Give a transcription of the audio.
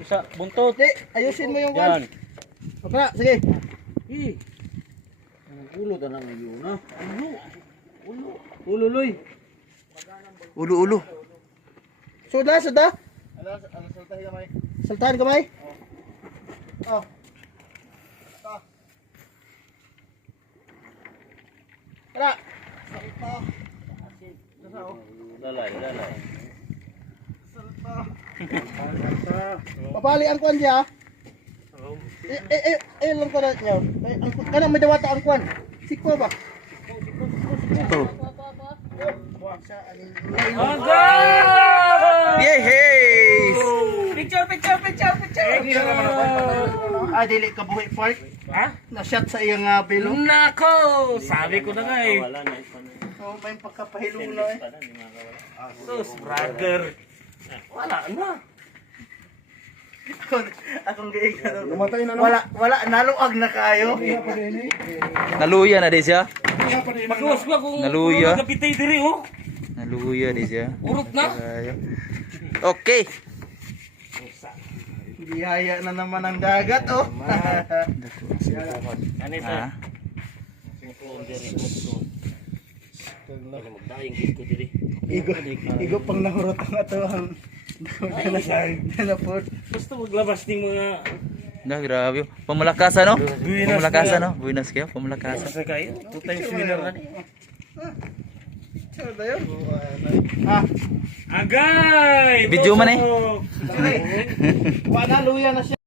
Isa, buntot. Ayusin mo yung Yan. Okay, sige. Ulo ta nang yun, ha? Ulo, Loy. Ulo. Suda. Saltahin kamay. Saltahan kamay. Oh. Tara. Lalay. Papali ang kwan diya. Lang ko na nyo. Kanang madawata ang kwan. Sikpo ba? Ito. Agay! Yay! Picture. Ah, dili ka buhi park. Ha? Na-shot sa iyang pilo. Nako! Sabi ko na nga eh. Oh, may pagkapahilo na eh. Sus, brother. Wala na. Akong giig. Namatay na no? Wala, naluag na kayo. Naluya na di siya. Magawas ko kung Naluya. kapitay diri oh. Naluya di siya. Urot na. Ayo. Okay. Biyaya na naman ang dagat oh. Kanita. Ah. Magdaing ko diri. Igo pang nahurot ang atoang. Nanapod. Basta maglabas ng mga Nah, grabe. Pamulakasan no? Buenas Pamulakasan na. no? Buenas kayo, pamulakasan. sa kayo. 2 times winner na ni. Sure na yun. Ah, Agay! Video man eh. Tusok! wala luya na siya.